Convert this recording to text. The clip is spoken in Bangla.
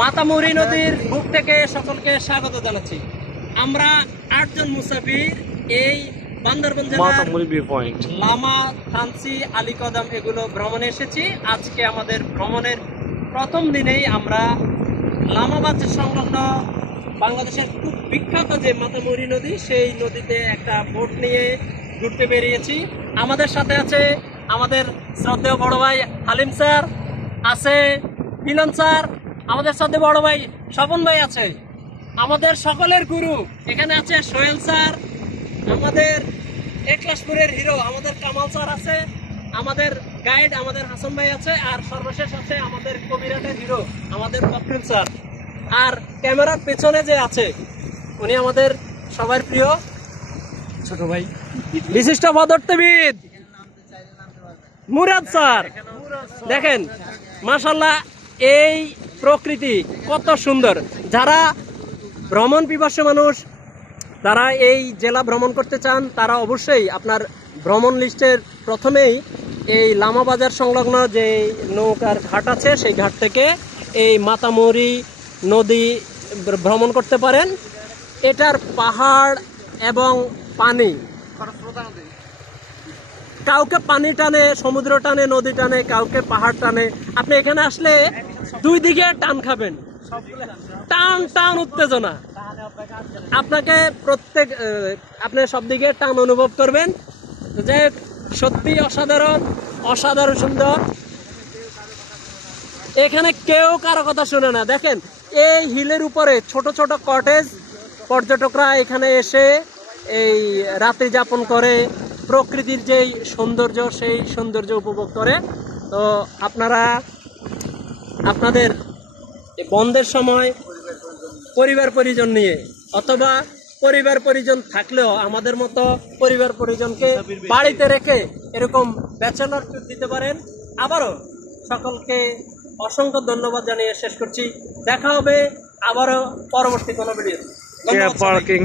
মাতামুরি নদীর বুক থেকে সকলকে স্বাগত জানাচ্ছি। আমরা আটজন মুসাফির এই বান্দরবন জেলার লামা থানসি আলী কদম এগুলো ভ্রমণে এসেছি। আজকে আমাদের ভ্রমণের প্রথম দিনেই আমরা লামাবাদ সংলগ্ন বাংলাদেশের খুব বিখ্যাত যে মাতামুরি নদী সেই নদীতে একটা বোট নিয়ে ঘুরতে বেরিয়েছি। আমাদের সাথে আছে আমাদের শ্রদ্ধেয় বড় ভাই হালিম স্যার আছে মিলন স্যার আমাদের সাথে বড় ভাই স্বপন ভাই আছে। আমাদের সকলের গুরু এখানে আছে সোহেল স্যার, আমাদের একলাশপুরের হিরো আমাদের কামাল স্যার আছে, আমাদের গাইড আমাদের হাসান ভাই আছে, আর সর্বশেষ আছে আমাদের কবিরাটের হিরো আমাদের ফখরুল স্যার। আর ক্যামেরার পেছনে যে আছে, উনি আমাদের সবার প্রিয় ছোট ভাই। বিশিষ্ট পদার্থবিদ মুরাদ স্যার। দেখেন, মাশাল্লাহ এই প্রকৃতি কত সুন্দর। যারা ভ্রমণ পিপাসু মানুষ, তারা এই জেলা ভ্রমণ করতে চান, তারা অবশ্যই আপনার ভ্রমণ লিস্টের প্রথমেই এই লামাবাজার সংলগ্ন যে নৌকার ঘাট আছে, সেই ঘাট থেকে এই মাতামুরি নদী ভ্রমণ করতে পারেন। এটার পাহাড় এবং পানি। কাউকে পানি টানে, সমুদ্র টানে, নদী টানে, কাউকে পাহাড় টানে, আপনি এখানে আসলে দুই দিকে টান খাবেন। টান টান উত্তেজনা। আপনাকে প্রত্যেক আপনি সব দিকে টান অনুভব করবেন। যে সত্যি অসাধারণ অসাধারণ সুন্দর। এখানে কেউ কারও কথা শুনে না। দেখেন, এই হিলের উপরে ছোট ছোট কটেজ পর্যটকরা এখানে এসে এই রাত্রি যাপন করে। প্রকৃতির যেই সৌন্দর্য সেই সৌন্দর্য উপভোগ করে। তো আপনারা আপনাদের বন্ধের সময় পরিবার পরিজন নিয়ে অথবা পরিবার পরিজন থাকলেও আমাদের মতো পরিবার পরিজনকে বাড়িতে রেখে এরকম ব্যাচেলর ট্যুর দিতে পারেন। আবারও সকলকে অসংখ্য ধন্যবাদ জানিয়ে শেষ করছি। দেখা হবে আবারও পরবর্তী কোনো ভিডিও পার্কিং